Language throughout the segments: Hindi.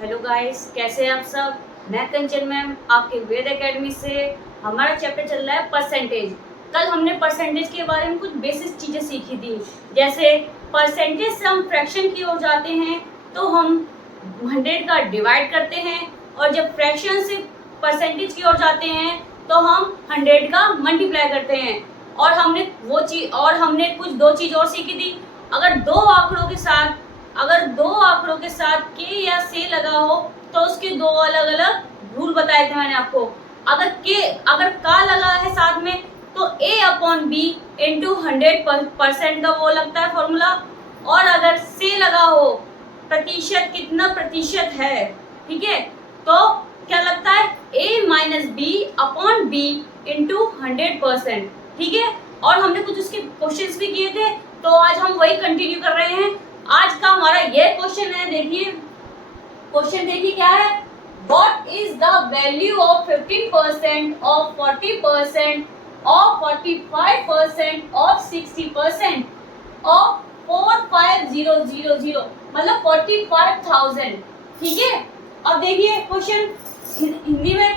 हेलो गाइस, कैसे हैं आप सब। मैं कंचन मैम आपके वेद एकेडमी से। हमारा चैप्टर चल रहा है परसेंटेज। कल हमने परसेंटेज के बारे में कुछ बेसिक चीज़ें सीखी थी, जैसे परसेंटेज से हम फ्रैक्शन की ओर जाते हैं तो हम 100 का डिवाइड करते हैं, और जब फ्रैक्शन से परसेंटेज की ओर जाते हैं तो हम 100 का मल्टीप्लाई करते हैं। और हमने कुछ दो चीज़ और सीखी थी। अगर दो आंकड़ों के साथ के या से लगा हो तो उसके दो अलग अलग रूल बताए थे मैंने आपको। अगर का लगा है साथ में तो A/B इंटू 100% का वो लगता है फॉर्मूला। और अगर से लगा हो, प्रतिशत कितना प्रतिशत है, ठीक है, तो क्या लगता है A-B/B इंटू 100%, ठीक है। और हमने कुछ उसके क्वेश्चंस भी किए थे, तो आज हम वही कंटिन्यू कर रहे हैं। आज का हमारा ये क्वेश्चन है, क्वेश्चन देखिए क्या है। What is the value of 15%, of 40%, of 45%, of 60%, of 45000, मतलब 45,000, ठीक है। अब देखिए क्वेश्चन हिंदी में।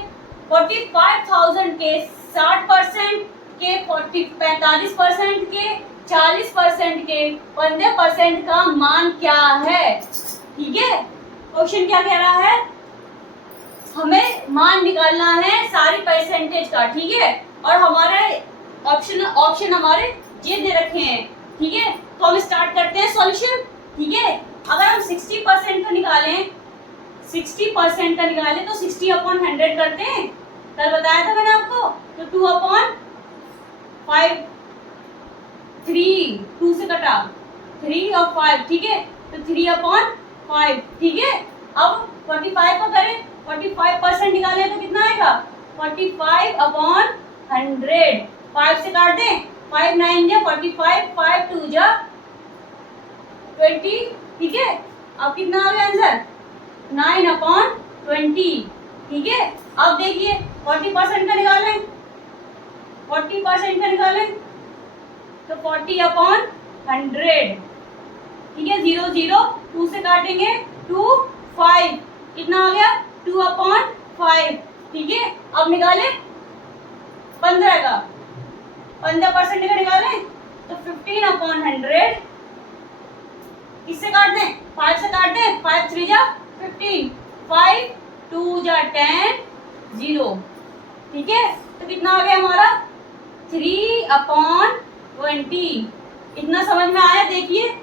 45,000 के 60%, के 45% के 40% के 15% का मान क्या है, ठीक है। क्वेश्चन क्या कह रहा है, हमें मान निकालना है सारी परसेंटेज का, ठीक है। और हमारे ऑप्शन हमारे ये दे रखे हैं, ठीक है। तो हम स्टार्ट करते हैं सॉल्यूशन, ठीक है। अगर हम 60% का निकालें तो 60/100 करते हैं। कल बताया था मैंने आपको। तो 2/5, 3 2 से कटा 3 और 5, ठीक है। तो 3/5, ठीक है। अब 45 का करें, 45% निकालें तो कितना आएगा 45/100। 5 से काट दें, 5 9 जा 45, 5 2 जा 20, ठीक है। अब कितना आ गया आंसर 9/20, ठीक है। अब देखिए 40% का निकालें, 40% का निकालें तो 40/100, ठीक है। 0 0 2 से काटेंगे 2 5, कितना आ गया 2/5, ठीक है। अब निकालें 15 का, 15% का निकालें तो 15/100। किससे काट दें, 5 से काट दें, 5 3 जा 15, 5 2 जा 10 0, ठीक है। तो कितना आ गया हमारा 3/20। इतना समझ में आया। देखिए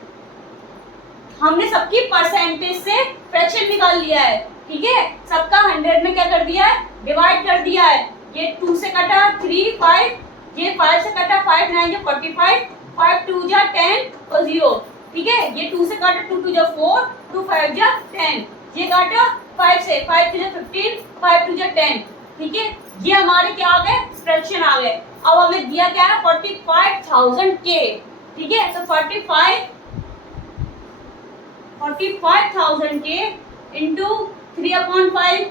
हमने सबकी परसेंटेज से फ्रैक्शन निकाल लिया है, ठीक है। सबका 100 में क्या कर दिया है, डिवाइड कर दिया है। ये 2 से कटा 3 5, ये 5 से कटा 5 9 जा 45, 5 2 जा 10 और 0, ठीक है। ये 2 से काटा 2 2 जा 4, 2 5 जा 10, ये काटा 5 से 5 3 जा 15, 5 2 जा 10, ठीक है। ये हमारे क्या आ गए, फ्रैक्शन आ गए। अब हमें दिया क्या है 45,000 के, ठीक है। तो 45,000 के इंटू 3/5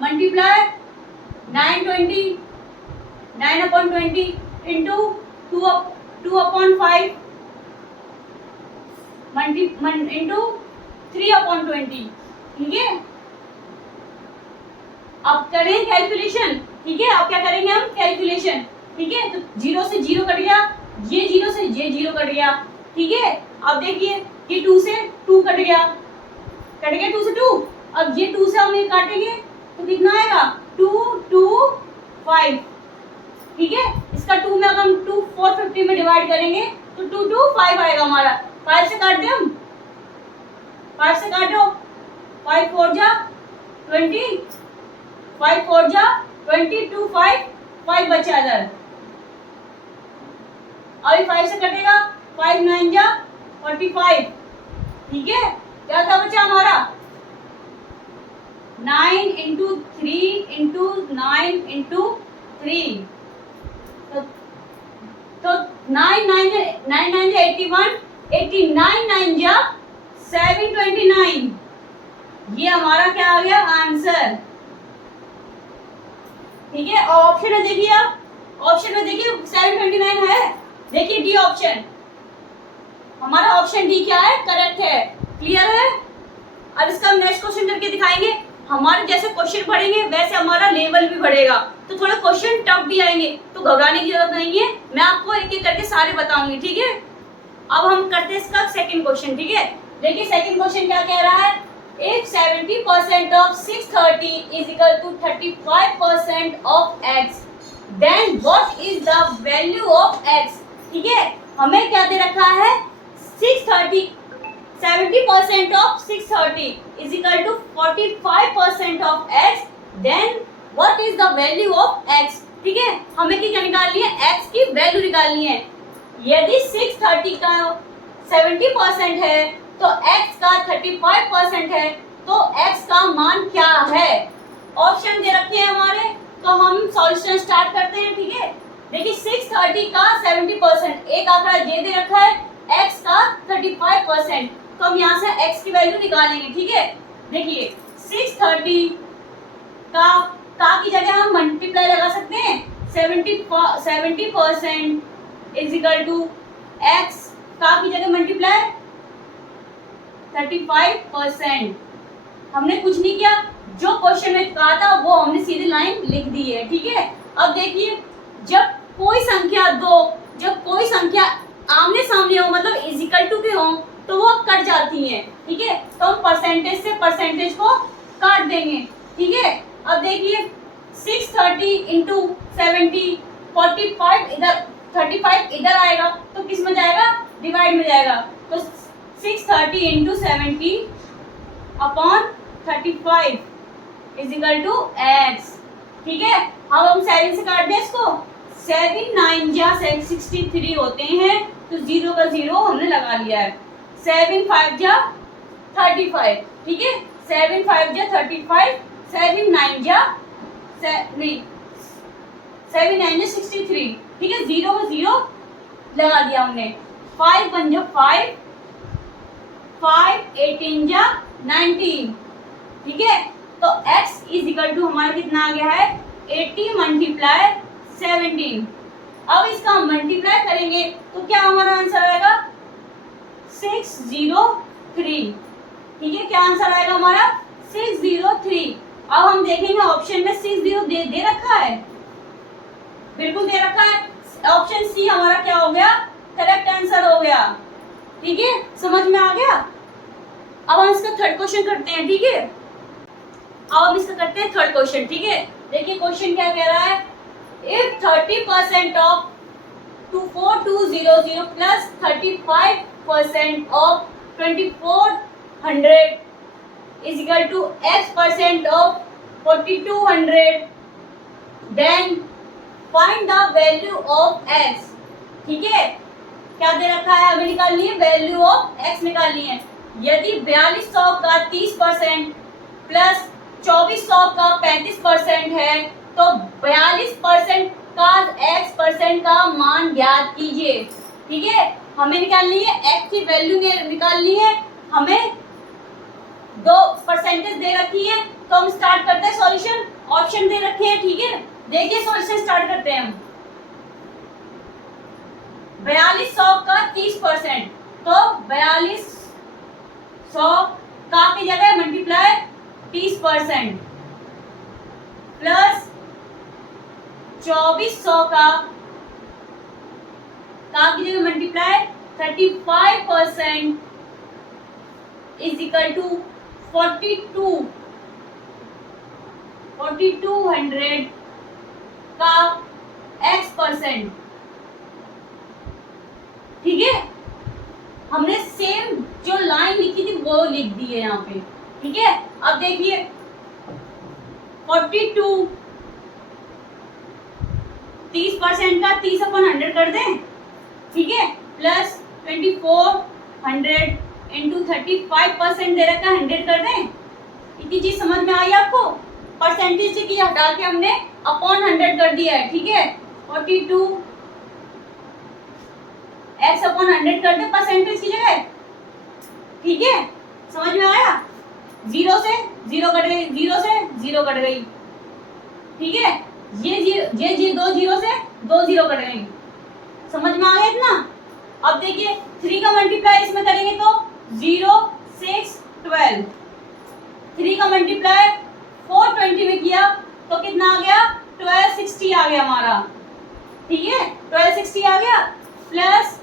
मल्टीप्लाई 9/20 इंटू 2/5 इंटू 3/20, ठीक है। अब करें कैलकुलेशन, ठीक है। अब क्या करेंगे हम कैलकुलेशन, ठीक है। तो 0 से 0 कट गया, ये 0 से ये 0 कट गया, ठीक है। अब देखिए ये 2 से 2 कट गया 2 से 2। अब ये 2 से हम ये काटेंगे तो कितना आएगा 2 2 5, ठीक है। इसका 2 में अगर हम 2 450 में डिवाइड करेंगे तो 2 2 5 आएगा हमारा। 5 से काट दें हम, 5 से काटो, 5 4 जा 20, 5 4 जा 20, 2 5 5 बचा इधर। अभी 5 से कटेगा, 5 9 जा 45, ठीक है। क्या था बचा हमारा 9 इंटू 3 इंटू 9 इंटू 3, तो 9 9 जा 81, 89 9 जा 729, ये हमारा क्या आ गया आंसर, ठीक है। और ऑप्शन में देखिए, आप ऑप्शन में देखिए 729 है। देखिए डी ऑप्शन, हमारा ऑप्शन डी क्या है, करेक्ट है। क्लियर है। अब इसका हम नेक्स्ट क्वेश्चन करके दिखाएंगे। हमारे जैसे क्वेश्चन बढ़ेंगे वैसे हमारा लेवल भी बढ़ेगा, तो थोड़ा क्वेश्चन टफ भी आएंगे, तो घबराने की जरूरत नहीं है, मैं आपको एक एक करके सारे बताऊंगी, ठीक है। अब हम करते हैं इसका सेकंड क्वेश्चन, ठीक है। देखिए सेकंड क्वेश्चन क्या कह रहा है, if 70% of 630 is equal to 35% of x, then what is the value of x। ठीक है, हमें क्या दे रखा है, 630 70% of 630 is equal to 45% of x, then what is the value of x। ठीक है, हमें क्या निकालनी है, x की वैल्यू निकालनी है। यदि 630 का 70% है तो x का 35% है, तो x का मान क्या है। ऑप्शन दे रखे हैं हमारे, तो हम सॉल्यूशन स्टार्ट करते हैं, ठीक है। देखिए 630 का 70%, एक आंकड़ा ये दे रखा है, x का 35%, तो हम यहाँ से x की वैल्यू निकालेंगे, ठीक है। देखिए 630 का की जगह हम मल्टीप्लाई लगा सकते हैं, 70% इज इक्वल टू x का की जगह मल्टीप्लाई 35%। हमने कुछ नहीं किया, जो क्वेश्चन में कहा था वो हमने सीधी लाइन लिख दी है, ठीक है। अब देखिए जब कोई संख्या आमने सामने हो, मतलब इज इक्वल टू के हो, तो वो कट जाती हैं, ठीक है। तो हम परसेंटेज से परसेंटेज को काट देंगे, ठीक है। अब देखिए 630 इंटू 70, 45 इधर, 35 इधर आएगा, तो किस में जाएगा, डिवाइड में जाएगा। तो 630 into 70 upon 35 is equal to x, ठीक है। अब हम 7 से काट दें इसको, 7 9 जा 63 होते हैं, तो 0 का 0 हमने लगा लिया है। 7 5 जा 35, ठीक है, 7 5 जा 35, 7 9 जा 63, ठीक है, 0 का 0 लगा दिया हमने। 5 1 जा 5, 5 18 जा 19, ठीक है। तो x इज इक्वल टू हमारा कितना आ गया है, 80 मल्टीप्लाई 17। अब इसका हम मल्टीप्लाई करेंगे तो क्या हमारा आंसर आएगा, 603, ठीक है। क्या आंसर आएगा हमारा, 603। अब हम देखेंगे ऑप्शन में 60 दे रखा है, बिल्कुल दे रखा है। ऑप्शन सी हमारा क्या हो गया, करेक्ट आंसर हो गया, ठीक है, समझ में आ गया। अब हम इसका थर्ड क्वेश्चन करते हैं, ठीक है। अब हम इसका करते हैं थर्ड क्वेश्चन, ठीक है। देखिए क्वेश्चन क्या कह रहा है, if 30% of 24200 plus 35% of 2400 is equal to x% of 4200, then find the value of x। ठीक है, क्या दे रखा है, हमें निकालनी है वैल्यू ऑफ x निकालनी है। यदि 4200 का 30% प्लस 2400 का 35% है, तो 42% का x% का मान ज्ञात कीजिए, ठीक है। हमें निकालनी है x की वैल्यू निकालनी है, हमें 2 परसेंटेज दे रखी है, तो हम स्टार्ट करते हैं सॉल्यूशन। ऑप्शन दे रखे हैं, ठीक है। देखिए सॉल्यूशन स्टार्ट करते हैं हम। 4200 का 30%, तो 4200 का की जगह मल्टीप्लाई 30% प्लस 2400 का की जगह मल्टीप्लाई 35% इज इक्वल टू 4200 का x%, ठीक है। हमने सेम जो लाइन लिखी थी वो लिख दी है यहाँ पे, ठीक है। अब देखिए 42 30% का 30/100 कर दें, ठीक है, प्लस 2400 इंटू 35% दे रखा है, 100 कर दें। इतनी चीज समझ में आई आपको। परसेंटेज की हटा के हमने अपॉन 100 कर दिया है, ठीक है। 42 x/100 कर दे परसेंटेज की जगह, ठीक है, समझ में आया। 0 से 0 कट गई, 0 से 0 कट गई, ठीक है। ये 2 0 से 2 0 कट गई, समझ में आ गया इतना। अब देखिए 3 का मल्टीप्लाई इसमें करेंगे तो 0 6 12, 3 का मल्टीप्लाई 420 में किया तो कितना आ गया, 1260 आ गया हमारा, ठीक है, 1260 आ गया, प्लस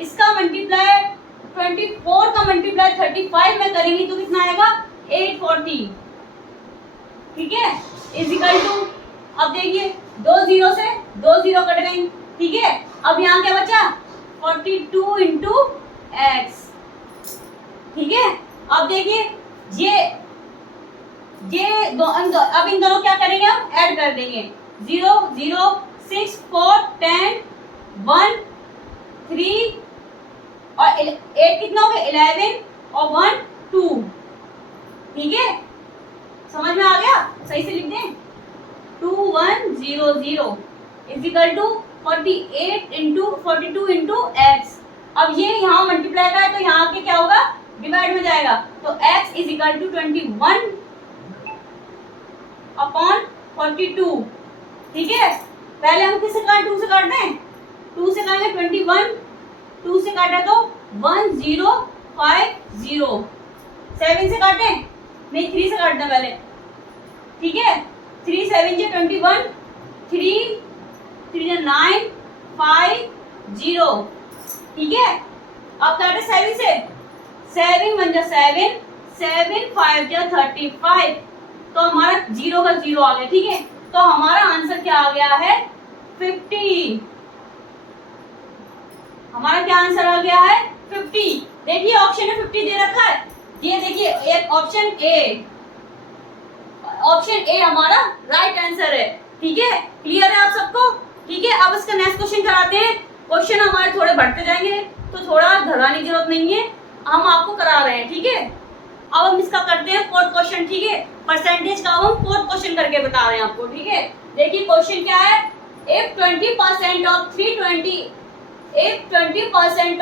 इसका मल्टीप्लाई 24 का मल्टीप्लाई 35 में करेंगे तो कितना आएगा, 840, ठीक है, इज इक्वल टू, अब देखिए 2 जीरो से 2 जीरो कट गई, ठीक है, अब यहाँ क्या बचा, 42 इंटू एक्स, ठीक है। अब देखिए ये अब इन दोनों क्या करेंगे, हम ऐड कर देंगे, 0 0 6 4 10 1 3 और 8 कितना हो गया, 11 और 1 2, ठीक है, समझ में आ गया, सही से लिख दें, 2100 is equal to 48 into 42 into x. अब ये यहाँ मल्टीप्लाई का है तो यहाँ के क्या होगा, डिवाइड में जाएगा, तो x is equal to 21 upon 42, ठीक है। पहले हम किससे काट, 2 से काट दें, 2 से काटेंगे 21, 2 से काटा तो 1050, 7 से काटें, नहीं 3 से काटना पहले, ठीक है, 3 7 जे 21, 3 3 9 5 0, ठीक है। अब काटे 7 से, 7 1 जा 7 7 5 जा 35, तो हमारा 0 का 0 आ गया, ठीक है, तो हमारा आंसर क्या आ गया है, 50, हमारा क्या आंसर आ गया है, 50। देखिए ऑप्शन में 50 दे रखा है, ये देखिए एक ऑप्शन ए हमारा राइट आंसर है, ठीक है, क्लियर है आप सबको, ठीक है। अब इसका नेक्स्ट क्वेश्चन कराते हैं, क्वेश्चन हमारे थोड़े बढ़ते जाएंगे तो थोड़ा घबराने की जरूरत नहीं है, हम आपको करा रहे हैं, ठीक है। अब हम इसका करते हैं 4th क्वेश्चन, ठीक है, परसेंटेज का हम 4th क्वेश्चन करके बता रहे हैं आपको, ठीक है। देखिए क्वेश्चन क्या है, if 20%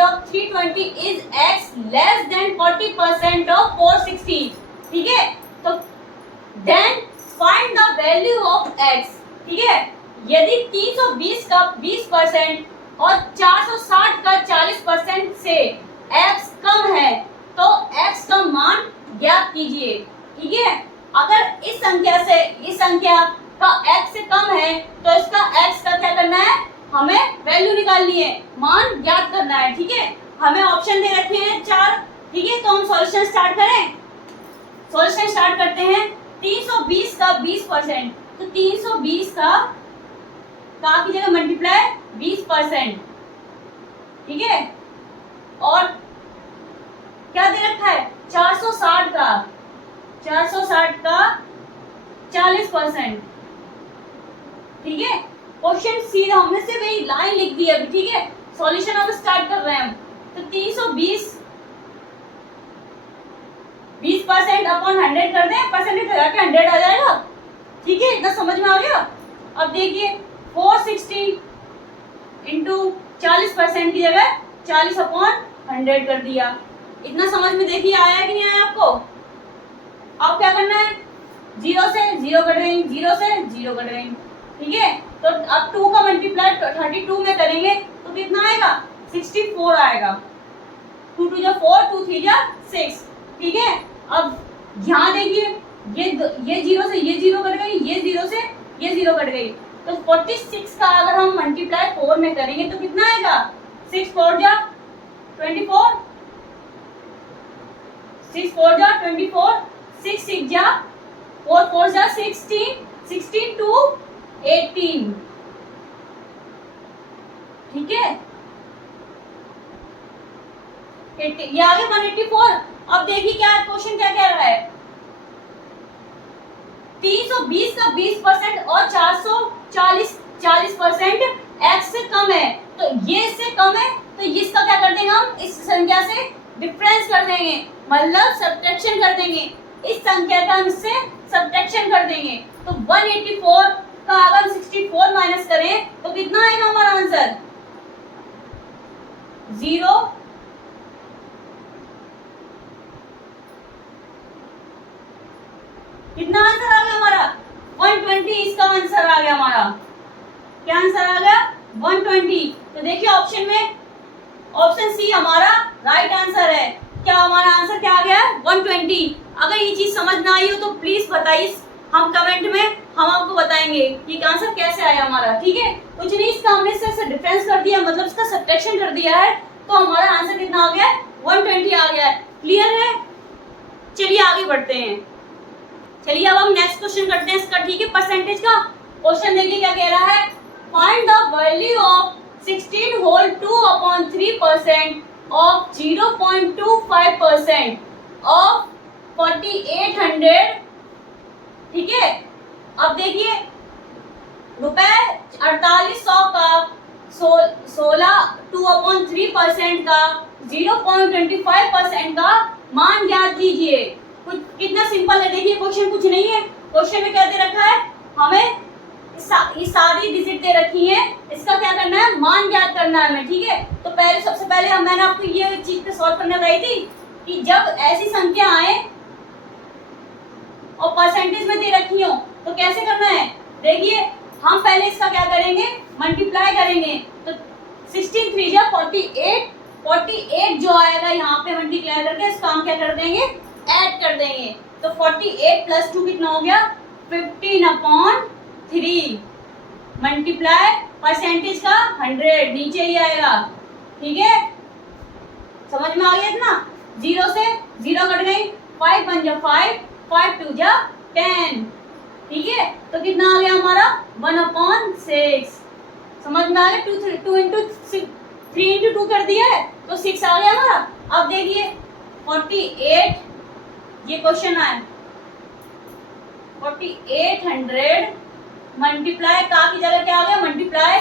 of 320 is x less than 40% of 460, ठीक है, तो then find the value of x, ठीक है। यदि 320 का 20% और 460 का 40% से x कम है तो x का मान ज्ञात कीजिए, ठीक है। अगर इस संख्या का x से कम है तो इसका x का क्या करना है, हमें वैल्यू निकालनी है, मान ज्ञात करना है, ठीक है। हमें ऑप्शन दे रखे हैं 4, ठीक है, तो हम सॉल्यूशन स्टार्ट करें, सॉल्यूशन स्टार्ट करते हैं। 320 का 20%, तो 320 का की जगह मल्टीप्लाई 20%, ठीक है, और क्या दे रखा है, 460 का 40%, ठीक है। क्वेश्चन सीधा हमने सिर्फ यही लाइन लिख दी अभी, ठीक है, सॉल्यूशन अब स्टार्ट कर रहे हैं हम। तो 320 20% अपॉन 100 कर दें, परसेंटेज लगा के 100 आ जाएगा, ठीक है, इतना समझ में आ गया। अब देखिए 460 इंटू 40% की जगह 40 अपॉन 100 कर दिया, इतना समझ में देखिए आया कि नहीं आया आपको। अब क्या करना है, 0 से 0 कट गई, 0 से 0 कट गई, ठीक है। तो अब 2 का मल्टीप्लाई 32 में करेंगे तो कितना आएगा, 64 आएगा, 2 2 जा 4, 2 3 जा 6, ठीक है। अब यहाँ देखिए ये 0 से ये 0 कट गई, ये 0 से ये 0 कट गई, तो 46 का अगर हम मल्टीप्लाई 4 में करेंगे तो कितना आएगा, 6 4 जा 24, 6 4 जा 24, 6 6 जा 4 4 जा 16, 16 2 18, ठीक है, ये आगे 184। अब देखिए क्या क्वेश्चन क्या कह रहा है, 320 का 20% और 40% x से कम है, तो ये इससे कम है तो इसका क्या कर देंगे हम, इस संख्या से डिफरेंस कर देंगे, मतलब सब्ट्रैक्शन कर देंगे, इस संख्या का हमसे सब्ट्रैक्शन कर देंगे। तो 184 का अगर हम 64 माइनस करें तो कितना आएगा हमारा आंसर, 0। कितना आंसर आ गया हमारा, 120, इसका आंसर आ गया हमारा, क्या आंसर आ गया, 120। तो देखिए ऑप्शन में ऑप्शन सी हमारा राइट आंसर है, क्या हमारा आंसर क्या आ गया, 120। अगर ये चीज समझ ना आई हो तो प्लीज बताइए, हम कमेंट में हम आपको बताएंगे कि आंसर कैसे आया हमारा। ठीक है, कुछ नहीं, इसका हमने इससे डिफरेंस कर दिया, मतलब इसका सब्ट्रैक्शन कर दिया है, तो हमारा आंसर कितना आ गया है, 120 आ गया है। क्लियर है? चलिए आगे बढ़ते हैं। चलिए अब हम नेक्स्ट क्वेश्चन करते हैं इसका। ठीक है, परसेंटेज का क्वेश्चन देखिए क्या कह रहा है। Find the value of 16 whole 2/3% of 0.25% of 4800। ठीक है, अब देखिए रुपए 4800 का 2/3% का 0.25% का मान ज्ञात कीजिए। कुछ कितना सिंपल है, देखिए क्वेश्चन कुछ नहीं है। क्वेश्चन में क्या दे रखा है, हमें ये सारी डिजिट दे रखी है, इसका क्या करना है, मान ज्ञात करना है हमें। ठीक है, तो पहले सबसे पहले मैंने आपको ये चीज पे सॉल्व करने बताई थी कि जब ऐसी संख्या आए और परसेंटेज में दे रखी हो तो कैसे करना है। देखिए हम पहले इसका क्या करेंगे, मल्टीप्लाई करेंगे। तो 16 3 जा 48 जो आएगा यहाँ पे मल्टीप्लाई करके इसका हम क्या कर देंगे, ऐड कर देंगे। तो 48 + 2 कितना हो गया, 15/3 मल्टीप्लाई परसेंटेज का 100 नीचे ही आएगा। ठीक है, समझ में आ गया इतना। 0 से 0 कट गई, 5 1 जा 5, 5 2 जा 10। ठीक है, तो कितना आ गया हमारा 1/6। समझ में आ गया। 3 × 2 कर दिया है तो 6 आ गया हमारा। अब देखिए 48, ये क्वेश्चन आया 4800 मल्टीप्लाई का की जगह क्या आ गया, मल्टीप्लाई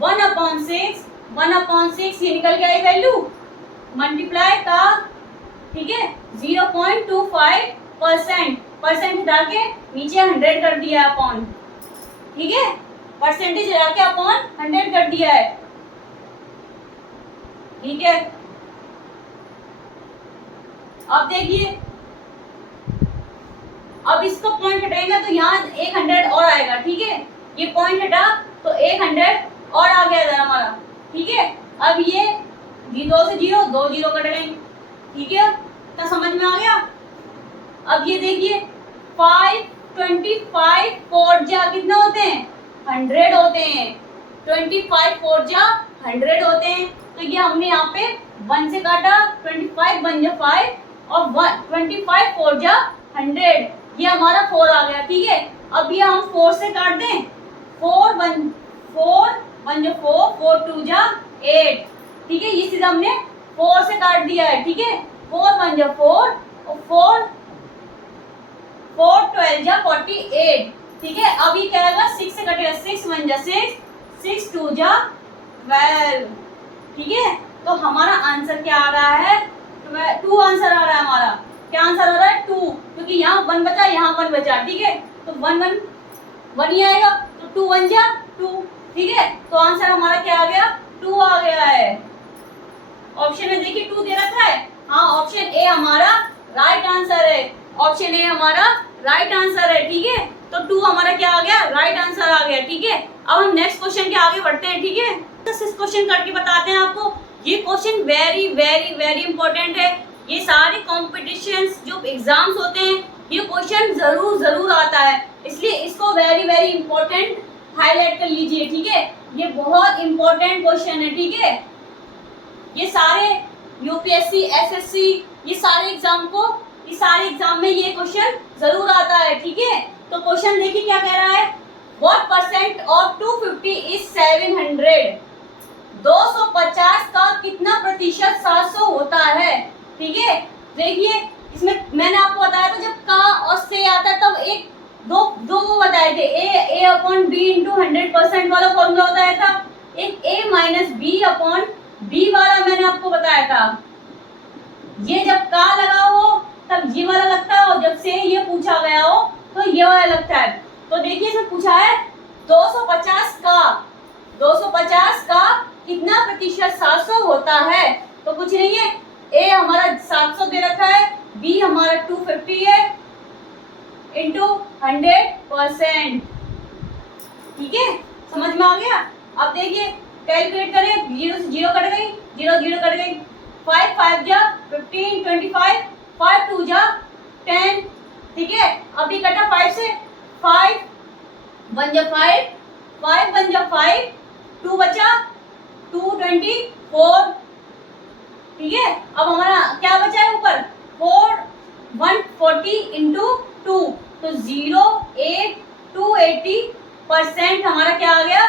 1/6, 1/6 ये निकल गया ये वैल्यू, मल्टीप्लाई का, ठीक है 0.25%, परसेंट हटा के नीचे 100 कर दिया है अपॉन। ठीक है, परसेंटेज हटा के अपॉन 100 कर दिया है। ठीक है, अब देखिए अब इसको पॉइंट हटाएंगे तो यहाँ 100 और आएगा। ठीक है, ये पॉइंट हटा तो 100 और आ गया इधर हमारा। ठीक है, अब ये 2 से 0 2 0 कट गए। ठीक है, तो समझ में आ गया। अब ये देखिए 5 25 4 जा कितना होते हैं, 100 होते हैं। 25 4 जा 100 होते हैं। तो ये हमने यहाँ पे 1 से काटा, 25 1 जा 5 और 25 4 जा 100, ये हमारा 4 आ गया। ठीक है, अब ये हम 4 से काट दें, 4 1 जा 4, 4 2 जा 8। ठीक है, ये सीधा हमने 4 से काट दिया है। ठीक है, 4 1 जा 4 और 4 12 जा 48। ठीक है, अब ये क्या आएगा, 6 से कटेगा, 6 1 जा 6, 6 2 जा 12। ठीक है, तो हमारा आंसर क्या आ रहा है, 2 आंसर आ रहा है हमारा। क्या आंसर आ रहा है, 2, क्योंकि यहाँ 1 बचा, यहाँ 1 बचा। ठीक है, तो 1 1 1 ही आएगा, तो 2 1 जा 2। ठीक है, तो आंसर हमारा क्या आ गया, 2 आ गया है। ऑप्शन में देखिए 2 दे रखा है। हाँ, ऑप्शन ए हमारा राइट आंसर है। ऑप्शन ए हमारा राइट आंसर है। ठीक है, तो 2 हमारा क्या आ गया, राइट आंसर आ गया। ठीक है, अब हम नेक्स्ट क्वेश्चन के आगे बढ़ते हैं। ठीक है, इस क्वेश्चन करके बताते हैं आपको। ये question very very very important है। ये सारे कॉम्पिटिशन्स जो एग्जाम्स होते हैं, ये क्वेश्चन जरूर आता है, इसलिए इसको वेरी वेरी इंपॉर्टेंट हाईलाइट कर लीजिए। ठीक है, ये बहुत इंपॉर्टेंट क्वेश्चन है। ठीक है, ये सारे यूपीएससी एसएससी ये सारे एग्जाम में ये क्वेश्चन जरूर आता है। ठीक है, तो क्वेश्चन देखिए क्या कह रहा है, व्हाट परसेंट ऑफ 250 इज 700। 250 का कितना प्रतिशत 700 होता है। ठीक है, देखिए इसमें मैंने आपको बताया था जब का और से आता तब एक दो वो बताए थे, A/B/100% वाला फॉर्मूला बताया था, एक A-B/B वाला मैंने आपको बताया था। ये जब का लगा हो तब ये वाला लगता है, और जब से ये पूछा गया हो तो ये वाला लगता है। तो देखिए इसमें पूछा है 250 का कितना प्रतिशत 700 होता है। तो कुछ नहीं है, ए हमारा 700 दे रखा है, बी हमारा 250 है इंटू 100%। ठीक है, समझ में आ गया। अब देखिए कैलकुलेट करें, 0 से 0 कट गई, 0 0 कट गई, 5 5 जा 15 25, 5 2 जा 10, ठीक है। अभी कटा 5 से, 5 1 जा 5, 5 1 जा 5, 2 बचा 224, ठीक है। अब हमारा क्या बचा है ऊपर 4 140 इंटू 2, तो 0.8280% हमारा क्या आ गया,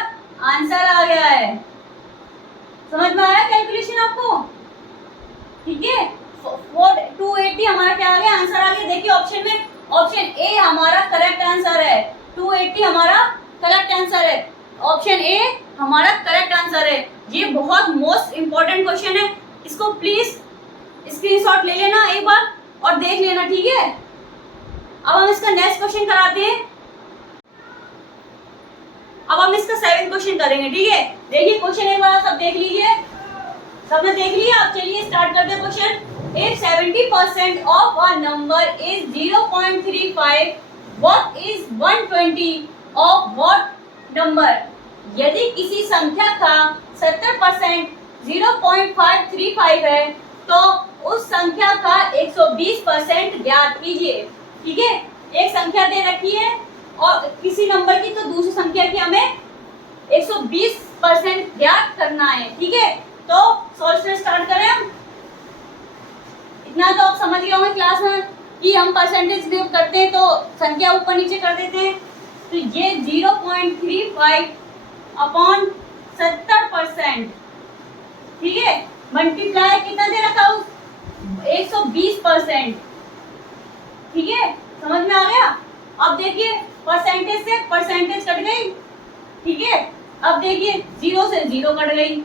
आंसर आ गया है। समझ में आया कैलकुलेशन आपको, ठीक है। 280 हमारा क्या आ गया, आंसर आ गया। देखिए ऑप्शन में, ऑप्शन ए हमारा करेक्ट आंसर है, 280 हमारा करेक्ट आंसर है, ऑप्शन ए हमारा करेक्ट आंसर है। ये बहुत मोस्ट इंपॉर्टेंट क्वेश्चन है, इसको प्लीज स्क्रीनशॉट ले लेना एक बार और देख लेना, ठीक है। अब हम इसका नेक्स्ट क्वेश्चन कराते हैं। अब हम इसका 7th क्वेश्चन करेंगे, ठीक है। देखिए क्वेश्चन एक बार सब देख लीजिए, सबने देख लिया। अब चलिए स्टार्ट करते हैं question. If 70% of a number is 0.35, what is 120 of what number. यदि किसी संख्या का 70% 0.535 है तो उस संख्या का 120% ज्ञात कीजिए, ठीक है। एक संख्या दे रखी है और किसी नंबर की, तो दूसरी संख्या की हमें 120% ज्ञात करना है, ठीक है। तो सॉल्यूशन स्टार्ट करें हम। इतना तो आप समझ गए होंगे क्लास में कि हम परसेंटेज करते हैं तो संख्या ऊपर नीचे कर देते हैं। तो ये 0.35 अपॉन 70%, ठीक है, मल्टीप्लाई कितना दे रखा उस 120%, ठीक है। समझ में आ गया। अब देखिए परसेंटेज से परसेंटेज कट गई, ठीक है। अब देखिए 0 से 0 कट गई,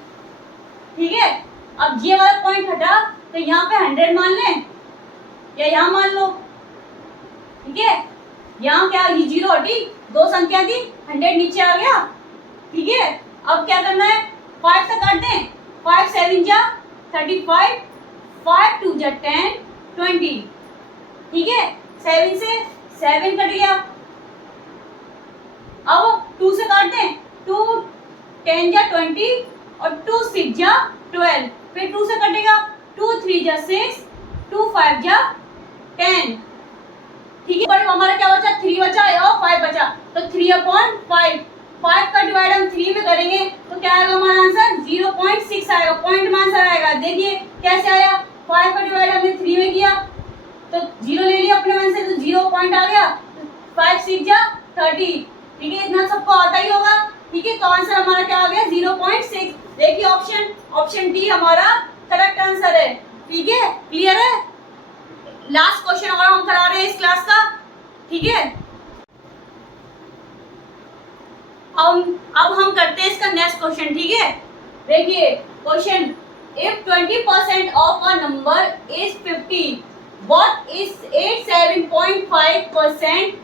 ठीक है। अब ये वाला पॉइंट हटा तो यहाँ पे 100 मान लें या यहाँ मान लो, ठीक है। यहाँ क्या 0 हटी, 2 संख्या थी, 100 नीचे आ गया, ठीक है। अब क्या करना है, 5 से काट दें, 5 7 जा 35, 5 2 जा 10 20, ठीक है। 7 से 7 कट गया। अब 2 से काट दें, 2 10 जा 20 और 2 6 जा 12, फिर 2 से कटेगा, 2 3 जा 6, 2 5 जा 10, ठीक है। पर हमारा क्या बचा, 3 बचा और 5 बचा, तो 3/5, 5 का डिवाइड हम 3 में करेंगे तो क्या आएगा हमारा आंसर 0.6 आएगा, पॉइंट में आंसर आएगा। देखिए कैसे आया, 5 का डिवाइड हमने 3 में किया तो 0 ले लिया अपने मन से, तो 0 पॉइंट आ गया, 5 6 जा 30, ठीक है। इतना सबको आता ही होगा, ठीक है। तो आंसर हमारा क्या आ गया 0.6। देखिए ऑप्शन डी हमारा करेक्ट आंसर है, ठीक है। क्लियर है। लास्ट क्वेश्चन और हम करा रहे हैं इस क्लास का, ठीक है। अब हम करते हैं इसका नेक्स्ट क्वेश्चन, ठीक है। देखिए question, if 20% of a number is 50, what is 87.5%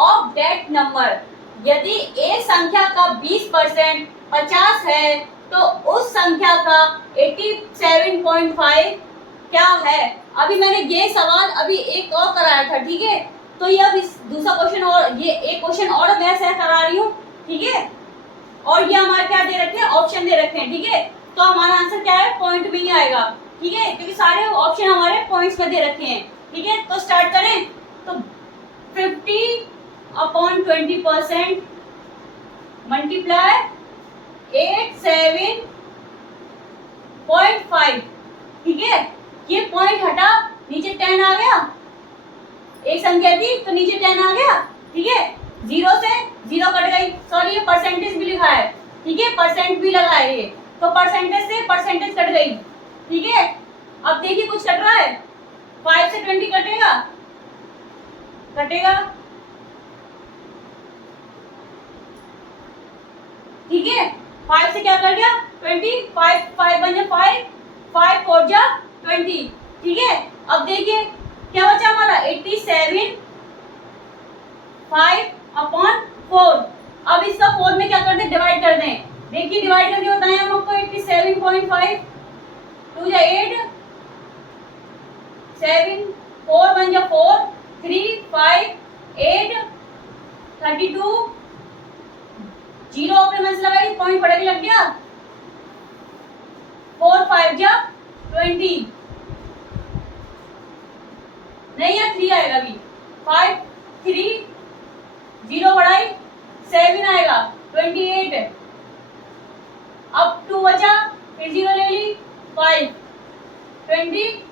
of that number. यदि एक संख्या का 20% 50 है तो उस संख्या का 87.5 क्या है। अभी मैंने ये सवाल अभी एक और कराया था, ठीक है। तो ये अब इस दूसरा क्वेश्चन और ये एक क्वेश्चन और मैं ऐसे करा रही हूँ, ठीक है। और ये हमारे क्या दे रखे हैं, ऑप्शन दे रखे हैं, ठीक है। तो हमारा आंसर क्या है, पॉइंट में ही आएगा, ठीक है, क्योंकि सारे ऑप्शन हमारे पॉइंट्स में दे रखे हैं, ठीक है। तो स्टार्ट करें। तो 50/20% मल्टीप्लाई 87.5, ठीक है। ये पॉइंट हटा, नीचे 10 आ गया, एक संख्या थी तो नीचे 10 आ गया, ठीक है। 0 से 0 कट गई, सॉरी ये परसेंटेज भी लिखा है, ठीक है, परसेंट भी लगा है ये, तो परसेंटेज से परसेंटेज कट गई, ठीक है। अब देखिए कुछ कट रहा है, 5 से 20 कटेगा, ठीक है। 5 से क्या कट गया 20, 5 बन जा 5, 5 4 जा 20, ठीक है। अब देखिए क्या बचा हमारा 87 5/4। अब इसका 4 में क्या कर दें, डिवाइड कर दें। देखिए डिवाइड करके बताएं हम आपको 87.5, 2 जा 8, 7 4 बन जा 4, 3 5 8 32, 0 अपने मन से लगाई, पॉइंट पड़ के लग गया, 4 5 जा 20, नहीं यार 3 आएगा अभी, 5 3 0 बढ़ाई 7 आएगा 28, अब 2 बचा, फिर 0 ले ली 5 20,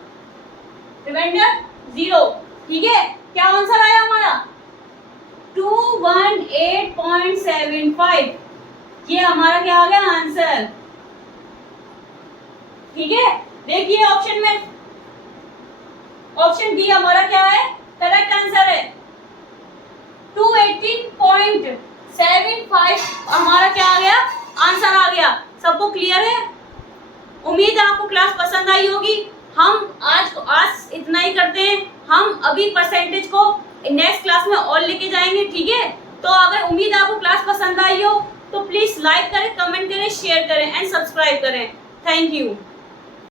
रिमाइंडर 0। ठीक है, क्या आंसर आया हमारा 218.75, ये हमारा क्या आ गया आंसर। ठीक है, देखिए ऑप्शन में, ऑप्शन डी हमारा क्या है, करेक्ट आंसर है। 218.75 हमारा क्या आ गया, आंसर आ गया। सबको क्लियर है? उम्मीद है आपको क्लास पसंद आई होगी। हम आज इतना ही करते हैं, हम अभी परसेंटेज को नेक्स्ट क्लास में और लेके जाएंगे। ठीक है, तो अगर उम्मीद है आपको क्लास पसंद आई हो तो प्लीज लाइक करें, कमेंट करें, शेयर करें एंड सब्सक्राइब करें। Thank you.